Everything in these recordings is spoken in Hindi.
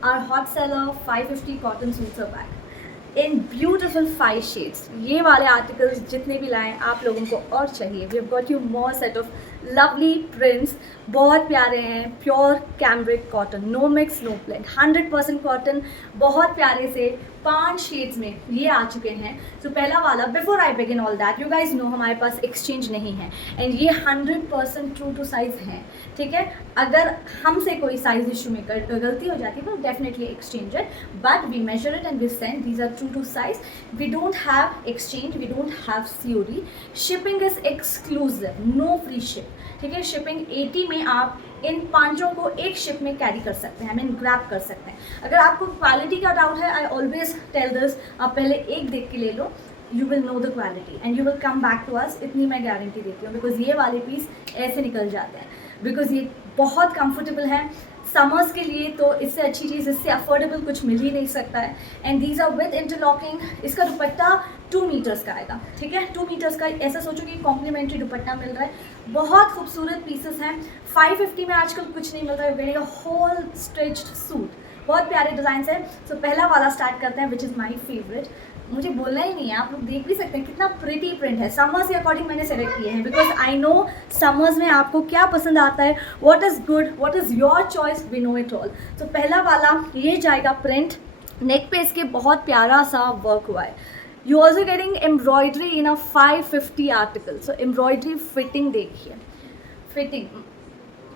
Our hot seller 550 cotton suits are back in beautiful 5 shades. ये वाले आर्टिकल्स जितने भी लाएं आप लोगों को और चाहिए. We have got you more set of lovely prints. बहुत प्यारे हैं. Pure cambric cotton, no mix no blend, 100% cotton. बहुत प्यारे से 5 शेड्स में ये आ चुके हैं. तो पहला वाला, before I begin all that, you guys know हमारे पास एक्सचेंज नहीं है एंड ये 100% ट्रू टू साइज़ हैं. ठीक है, अगर हमसे कोई साइज़ इशू में गलती हो जाती है तो डेफिनेटली एक्सचेंज है, but we measure it and we send. These are true to size. We don't have exchange, we don't have COD. Shipping is exclusive, no free ship. ठीक है, शिपिंग 80 में आप इन 5 को एक शिप में कैरी कर सकते हैं, ग्रैब कर सकते हैं. अगर आपको क्वालिटी का डाउट है, आई ऑलवेज टेल दिस, आप पहले एक देख के ले लो. You will know the quality and you will come back to us. इतनी मैं गारंटी देती हूँ, बिकॉज ये वाले पीस ऐसे निकल जाते हैं, बिकॉज ये बहुत कंफर्टेबल है. समर्स के लिए तो इससे अच्छी चीज़, इससे अफोर्डेबल कुछ मिल ही नहीं सकता है. And these are with interlocking. इसका दुपट्टा 2 मीटर्स का आएगा. ठीक है, 2 मीटर्स का. ऐसा सोचो कि कॉम्प्लीमेंट्री दुपट्टा मिल रहा है. बहुत खूबसूरत पीसेस हैं. 550 में आजकल कुछ नहीं मिल रहा है. वेरी होल स्ट्रेच्ड सूट, बहुत प्यारे डिज़ाइन हैं. सो पहला वाला स्टार्ट करते हैं, विच इज़ माई फेवरेट. मुझे बोलना ही नहीं है, आप लोग देख भी सकते हैं कितना प्रिटी प्रिंट है. समर्स के अकॉर्डिंग मैंने सेलेक्ट किए हैं, बिकॉज आई नो समर्स में आपको क्या पसंद आता है. What is good, what is your choice, we know it all. तो पहला वाला ये जाएगा प्रिंट. नेक पे इसके बहुत प्यारा सा वर्क हुआ है. You also getting embroidery in a 550 article. So embroidery fitting देखिए, fitting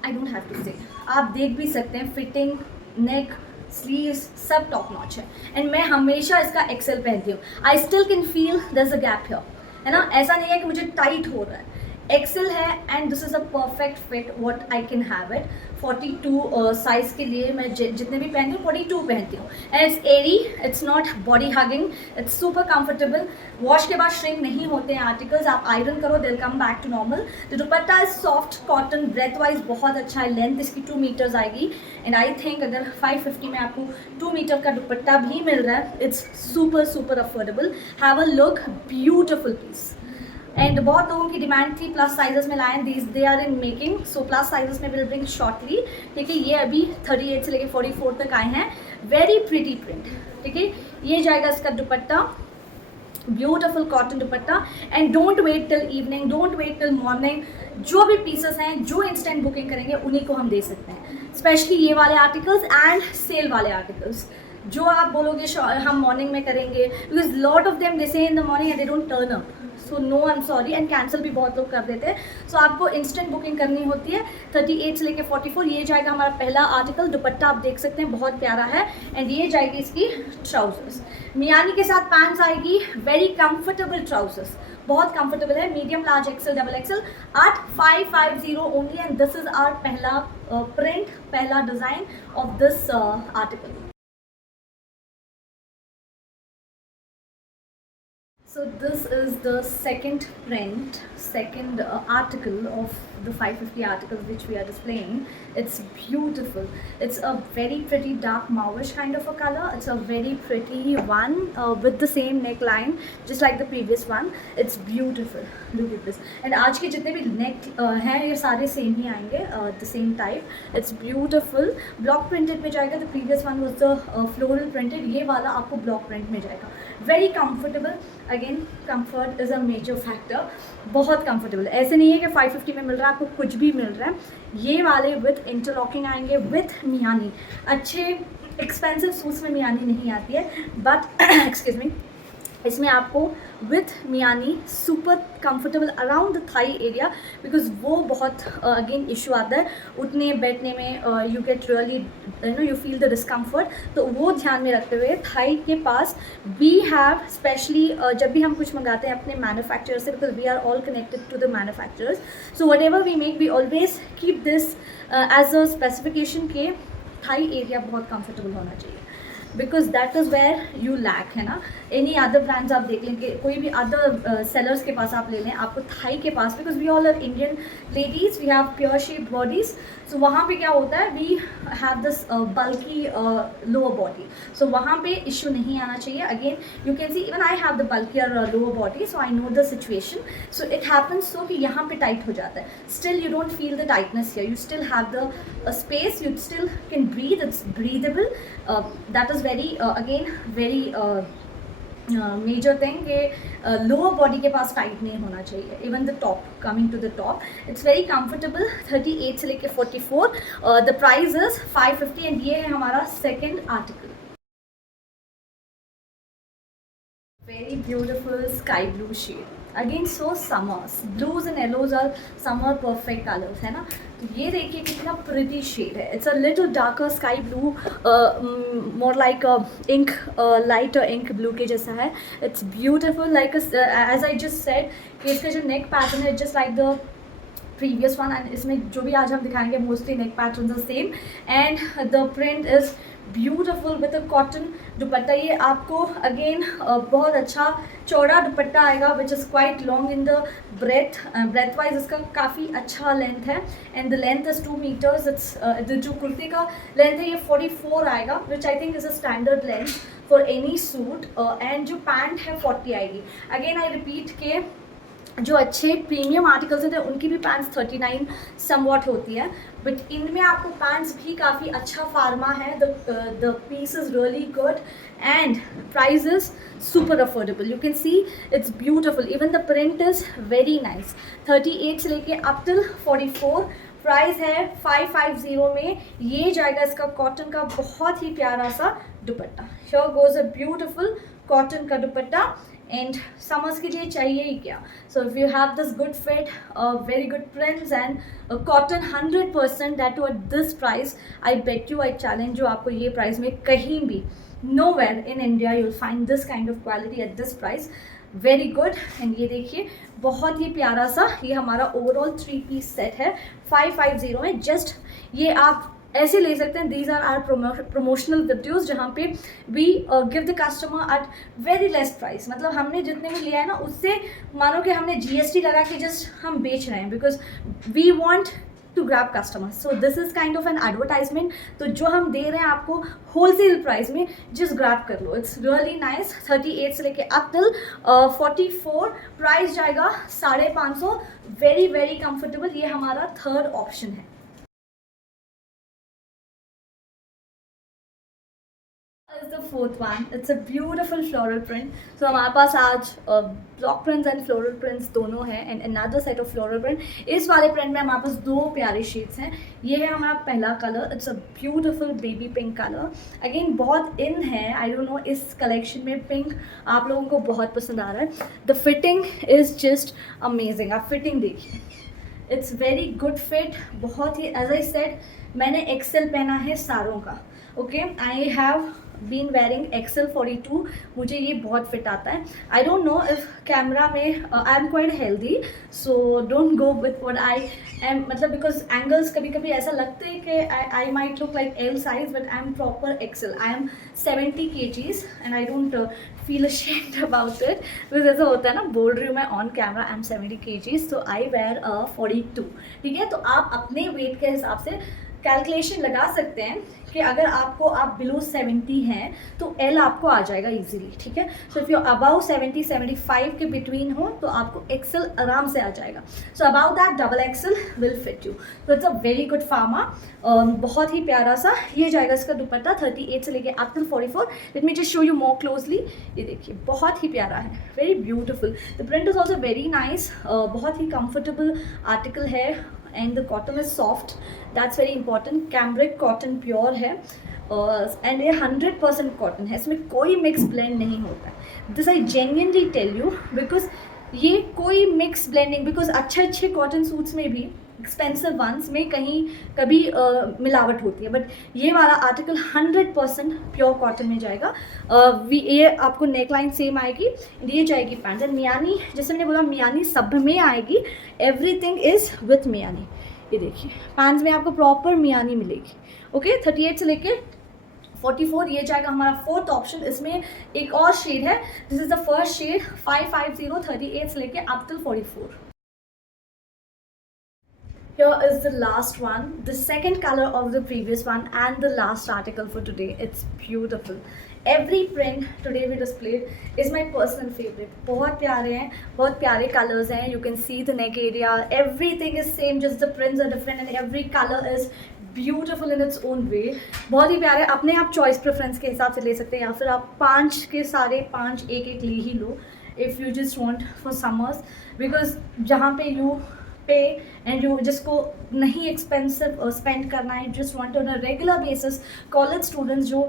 I don't have to say, आप देख भी सकते हैं. फिटिंग, नेक, स्लीव्स सब टॉप नॉच है. एंड मैं हमेशा इसका एक्सेल पहनती हूँ. I still can feel there is a gap here, है ना. ऐसा नहीं है कि मुझे टाइट हो रहा है. एक्सेल है and this is a perfect fit what I can have it. 42 size के लिए मैं जितने भी पहनती हूँ 42 पहनती हूँ. And it's airy, it's not body hugging, it's super comfortable. Wash के बाद श्रिंक नहीं होते हैं आर्टिकल्स. आप आयरन करो, they will come back to normal. The dupatta is soft cotton, breath wise बहुत अच्छा है. लेंथ इसकी 2 मीटर्स आएगी. एंड आई थिंक अगर 550 में आपको 2 मीटर का दुपट्टा भी मिल रहा है, it's super super affordable. Have a look, beautiful piece. And बहुत लोगों की डिमांड थी प्लस साइजेस में लाएं. They are in making. So plus sizes में विल ब्रिंग शॉर्टली. ठीक है, ये अभी 38 से लेके 44 तक आए हैं. Very pretty print. ठीक है, ये जाएगा इसका dupatta, beautiful cotton dupatta. And don't wait till evening, don't wait till morning. जो भी पीसेस हैं, जो इंस्टेंट बुकिंग करेंगे उन्हीं को हम दे सकते हैं. स्पेशली ये वाले आर्टिकल्स एंड सेल वाले आर्टिकल्स. जो आप बोलोगे हम मॉर्निंग में करेंगे, because lot of them they say in the morning and they don't turn up. So no, I am sorry. And cancel भी बहुत लोग कर देते हैं. सो आपको इंस्टेंट बुकिंग करनी होती है. 38 से लेके 44 ये जाएगा हमारा पहला आर्टिकल. दुपट्टा आप देख सकते हैं बहुत प्यारा है. एंड ये जाएगी इसकी ट्राउजर्स. मियानी के साथ पैंट्स आएगी. वेरी कंफर्टेबल ट्राउजर्स, बहुत कंफर्टेबल है. Medium, large, XL, double XL at 550 only. And this is our पहला प्रिंट, पहला design of this article. So this is the second print, second article of the 550 articles which we are displaying. It's beautiful. It's a very pretty dark mauvish kind of a color. It's a very pretty one with the same neckline just like the previous one. It's beautiful. Look at this. And आज के जितने भी neck हैं ये सारे same ही आएंगे, the same type. It's beautiful. Block printed में जाएगा. The previous one was the floral printed. ये वाला आपको block print में जाएगा. Very comfortable. Again comfort is a major factor. बहुत कंफर्टेबल. ऐसे नहीं है कि 550 में मिल रहा है आपको कुछ भी मिल रहा है. ये वाले विथ इंटरलॉकिंग आएंगे, विथ मियानी. अच्छे एक्सपेंसिव सूट्स में मियानी नहीं आती है, बट एक्सक्यूज मी, इसमें आपको विथ मियानी super comfortable around the thigh area, because वो बहुत अगेन इशू आता है उठने बैठने में. You get really you feel the discomfort. तो वो ध्यान में रखते हुए थाई के पास वी हैव स्पेशली जब भी हम कुछ मंगाते हैं अपने मैन्युफैक्चरर से, because we are all connected to the manufacturers. So whatever we make we always keep this as a specification के थाई एरिया बहुत कंफर्टेबल होना चाहिए. Because that is where you lack, है ना. एनी अदर ब्रांड्स आप देख लेंगे, कोई भी अदर सेलर्स के पास आप ले लें, आपको थाई के पास, because we all are Indian ladies, we have pure shape bodies, सो वहाँ पे क्या होता है, we have this bulky lower body, सो वहाँ पे इशू नहीं आना चाहिए. Again you can see even I have the bulkier lower body, so I know the situation. So it happens so कि यहाँ पे टाइट हो जाता है. Still you don't feel the tightness here, you still have the space, you still can breathe, it's breathable. That is very again very major thing कि लोअर बॉडी के पास टाइट नहीं होना चाहिए. Even the top, coming to the top, it's very comfortable. 38 से लेके 44. द प्राइस इज 550 एंड ये है हमारा second article. Very beautiful sky blue shade. Again so summers. Blues and yellows are summer perfect colors, है ना. तो ये देखिए कितना pretty shade है. It's a little darker sky blue, more like a ink, lighter ink blue के जैसा है. It's beautiful, like as I just said कि इसका जो neck pattern है just like the previous one, and इसमें जो भी आज हम दिखाएंगे mostly neck patterns are same, and the print is beautiful with a cotton dupatta. ये आपको अगेन बहुत अच्छा चौड़ा दुपट्टा आएगा which is quite long in the breadth wise इसका काफ़ी अच्छा लेंथ है, and the length is 2 metres. It's जो कुर्ती का लेंथ है ये 44 आएगा, which I think is a standard length for any suit. And जो पैंट है 40 आएगी. अगेन आई रिपीट के जो अच्छे प्रीमियम आर्टिकल्स होते हैं उनकी भी पैंट्स 39 समवॉट होती है, बट इनमें आपको पैंट्स भी काफ़ी अच्छा फार्मा है. The piece is really good and price is super affordable. You can see it's beautiful, even the print is very nice. 38 से लेके अप टिल 44. प्राइस है 550 में. ये जाएगा इसका कॉटन का बहुत ही प्यारा सा dupatta. Here goes a beautiful cotton का दुपट्टा. एंड समर्स के लिए चाहिए ही क्या. So if you have this good fit, very good prints and cotton 100% that too at this price, I bet you, I challenge you, आपको ये प्राइस में कहीं भी nowhere in India you will find this kind of quality at this price. Very good. And ये देखिए बहुत ही प्यारा सा ये हमारा ओवरऑल 3 पीस सेट है 550 में. जस्ट ये आप ऐसे ले सकते हैं. These are are promotional videos जहाँ पे we give the customer at very less price. मतलब हमने जितने में लिया है ना उससे मानो कि हमने GST लगा के जस्ट हम बेच रहे हैं, because we want to grab customers. So this is kind of an advertisement. तो जो हम दे रहे हैं आपको होलसेल प्राइस में, जस्ट ग्रैब कर लो. It's really nice. 38 से लेके अप टिल 44. प्राइस जाएगा 550. Very very comfortable. ये हमारा थर्ड ऑप्शन है. The fourth one, it's a beautiful floral print. So हमारे पास आज block prints and floral prints दोनों हैं and another set of floral print. इस वाले प्रिंट में हमारे पास 2 प्यारे शेड्स हैं. ये है हमारा पहला colour. It's a beautiful baby pink colour. Again बहुत इन है, आई डोंट नो इस कलेक्शन में पिंक आप लोगों को बहुत पसंद आ रहा है. The fitting is just amazing. आप फिटिंग देखिए, इट्स वेरी गुड फिट. बहुत ही, एज आई सेड, मैंने एक्सेल पहना है सारों का. Okay, I have been wearing XL 42. मुझे ये बहुत फिट आता है. I don't know if camera में I am quite healthy, so don't go with what I am. मतलब बिकॉज एंगल्स कभी कभी ऐसा लगते हैं कि I might look like L size, but I am proper XL. I am 70 kgs and I don't feel ashamed about it. Because ऐसा होता है ना, बोल रही हूँ मैं on camera I am 70 kgs, so I wear 42. ठीक है, तो आप अपने वेट के हिसाब से कैलकुलेशन लगा सकते हैं कि अगर आपको आप बिलो 70 हैं तो L आपको आ जाएगा इजीली. ठीक है, सो इफ़ यू अबाउ 70 75 के बिटवीन हो तो आपको XL आराम से आ जाएगा. So about that double XL will fit you. तो इट्स अ वेरी गुड फार्मा. बहुत ही प्यारा सा ये जाएगा इसका दुपट्टा 38 से लेके up till 44. Late me just show you more closely. ये देखिए बहुत ही प्यारा है, very beautiful. The print is also very nice. बहुत ही कंफर्टेबल आर्टिकल है and the cotton is soft. That's very important. Cambric cotton pure है एंड ये 100% कॉटन है. इसमें कोई मिक्स ब्लेंड नहीं होता है. This I genuinely tell you, because ये कोई मिक्स ब्लेंडिंग, बिकॉज अच्छे कॉटन सूट्स में भी एक्सपेंसिव वंस में कहीं कभी मिलावट होती है, बट ये वाला आर्टिकल 100% प्योर कॉटन में जाएगा. ये आपको नेक लाइन सेम आएगी. ये जाएगी पैंट. एंड मियानी, जैसे मैंने बोला मियानी सब में आएगी. Everything is with Miani. ये देखिए पैंट्स में आपको प्रॉपर मियानी मिलेगी. ओके, 38 से लेके 44 ये जाएगा हमारा फोर्थ ऑप्शन। इसमें एक और शेड है, this is the first shade 550 38 से लेके up till 44। Here is the last one, the second color of the previous one and the last article for today. It's beautiful. Every print today we displayed is my personal favorite. बहुत प्यारे हैं, बहुत प्यारे colors हैं. You can see the neck area. Everything is same, just the prints are different and every color is beautiful in its own way. बहुत ही प्यारे. अपने आप चॉइस प्रेफरेंस के हिसाब से ले सकते हैं या फिर आप 5 के सारे 5 एक एक ले ही लो if you just want for summers, because जहाँ पे यू पे एंड यू जिसको नहीं एक्सपेंसिव स्पेंड करना है, just want on a regular basis. College students जो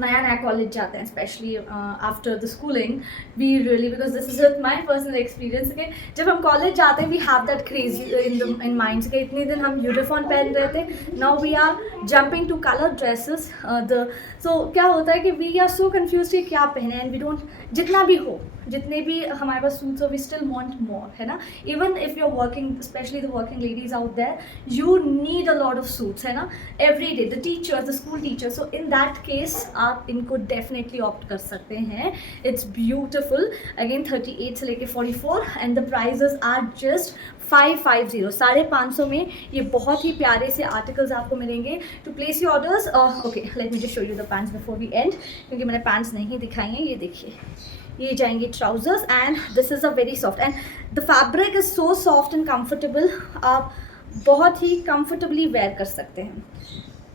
नया नया कॉलेज जाते हैं, specially after the schooling, we really, because this is with my personal experience के जब हम कॉलेज जाते हैं we have that craze in minds के इतने दिन हम यूनिफॉर्म पहन रहे थे, now we are jumping to colour dresses. सो क्या होता है कि वी आर सो कन्फ्यूज कि क्या पहने एंड वी डोंट, जितना भी हो, जितने भी हमारे पास सूट्स हो, वी स्टिल वांट मोर, है ना. Even if you are working, specially the working ladies out there, you need a lot of suits, है ना, every day. The teachers, the school teachers, so in that case आप इनको डेफिनेटली ऑप्ट कर सकते हैं. It's beautiful. अगेन 38 से लेके 44 and the prices are just 550, 550 में ये बहुत ही प्यारे से आर्टिकल्स आपको मिलेंगे. To place your orders, okay let me just show you the pants before we end, क्योंकि मैंने पैंट्स नहीं दिखाई हैं. ये देखिए, ये जाएंगे trousers and this is a very soft and the fabric is so soft and comfortable. आप बहुत ही कंफर्टेबली वेयर कर सकते हैं.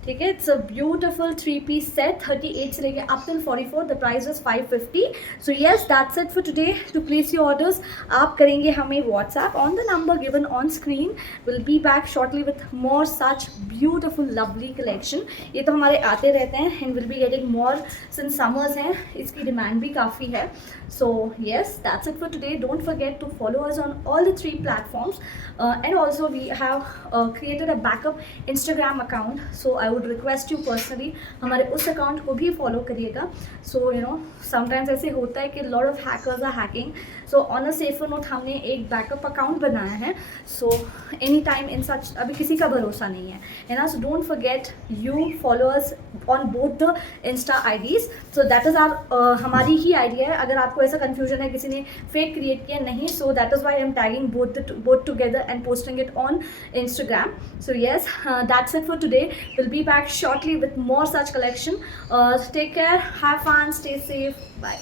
ठीक है, it's a beautiful 3-piece set 38 से लेके up till 44. The price is 550. So yes, that's it for today. To place your orders आप करेंगे हमें WhatsApp on the number given on screen. Will be back shortly with more such beautiful lovely collection. ये तो हमारे आते रहते हैं and will be getting more since summers हैं, इसकी डिमांड भी काफ़ी है. So yes, that's it for today. Don't forget to follow us on all the 3 platforms and also we have created a backup Instagram account. So I would request you personally हमारे उस अकाउंट को भी फॉलो करिएगा. सो यू नो समटाइम्स ऐसे होता है कि lot of hackers are hacking. So on a safer note हमने एक बैकअप अकाउंट बनाया है. सो एनी टाइम इन सच, अभी किसी का भरोसा नहीं है ना. So don't forget you follow us on both the Insta IDs. So that is are हमारी ही आइडिया है. अगर आपको ऐसा कन्फ्यूजन है किसी ने फेक क्रिएट किया, नहीं, सो that is why I am tagging both together and posting it on Instagram. So yes, that's it for today. We'll be back shortly with more such collection. Take care, have fun, stay safe, bye.